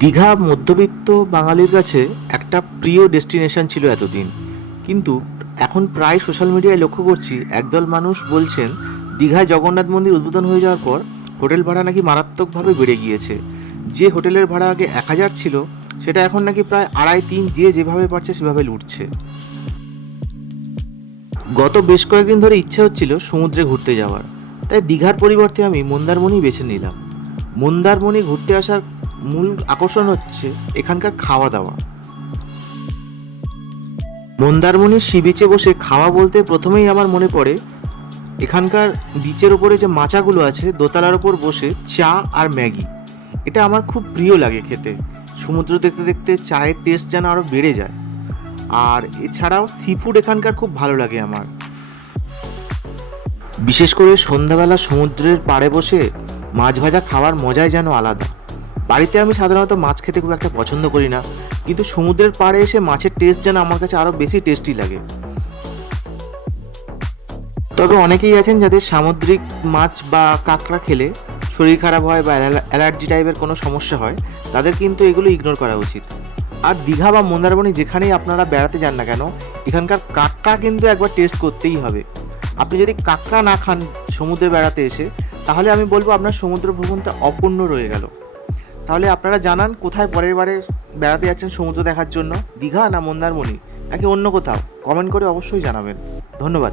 দীঘা মধ্যবিত্ত বাঙালির কাছে একটা প্রিয় ডেস্টিনেশন ছিল এতদিন, কিন্তু এখন প্রায় সোশ্যাল মিডিয়ায় লক্ষ্য করছি একদল মানুষ বলছেন দীঘায় জগন্নাথ মন্দির উদ্বোধন হয়ে যাওয়ার পর হোটেল ভাড়া নাকি মারাত্মকভাবে বেড়ে গিয়েছে। যে হোটেলের ভাড়া আগে 1,000 ছিল, সেটা এখন নাকি প্রায় 2.5-3, যে যেভাবে পারছে সেভাবে লুটছে। গত বেশ কয়েকদিন ধরে ইচ্ছে হচ্ছিল সমুদ্রে ঘুরতে যাওয়ার, তাই দীঘার পরিবর্তে আমি মন্দারমণি বেছে নিলাম। মন্দারমণি ঘুরতে আসার মূল আকর্ষণ হচ্ছে এখানকার খাওয়া দাওয়া। মন্দারমণির সি বিচে বসে খাওয়া বলতে প্রথমেই আমার মনে পড়ে এখানকার বিচের ওপরে যে মাচাগুলো আছে, দোতলার ওপর বসে চা আর ম্যাগি। এটা আমার খুব প্রিয় লাগে খেতে। সমুদ্র দেখতে দেখতে চায়ের টেস্ট যেন আরও বেড়ে যায়। আর এছাড়াও সি ফুড এখানকার খুব ভালো লাগে আমার। বিশেষ করে সন্ধ্যাবেলা সমুদ্রের পাড়ে বসে মাছ ভাজা খাওয়ার মজাই যেন আলাদা। বাড়িতে আমি সাধারণত মাছ খেতে খুব একটা পছন্দ করি না, কিন্তু সমুদ্রের পাড়ে এসে মাছের টেস্ট যেন আমার কাছে আরও বেশি টেস্টি লাগে। তবে অনেকেই আছেন যাদের সামুদ্রিক মাছ বা কাঁকড়া খেলে শরীর খারাপ হয় বা অ্যালার্জি টাইপের কোনো সমস্যা হয়, তাদের কিন্তু এগুলো ইগনোর করা উচিত। আর দীঘা বা মন্দারমণি যেখানেই আপনারা বেড়াতে যান না কেন, এখানকার কাঁকড়া কিন্তু একবার টেস্ট করতেই হবে। আপনি যদি কাঁকড়া না খান সমুদ্রে বেড়াতে এসে, তাহলে আমি বলবো আপনার সমুদ্র ভ্রমণটা অপূর্ণ রয়ে গেল। তাহলে আপনারা জানান কোথায় পরের বারে বেড়াতে যাচ্ছেন সমুদ্র দেখার জন্য, দীঘা না মন্দারমণি নাকি অন্য কোথাও? কমেন্ট করে অবশ্যই জানাবেন। ধন্যবাদ।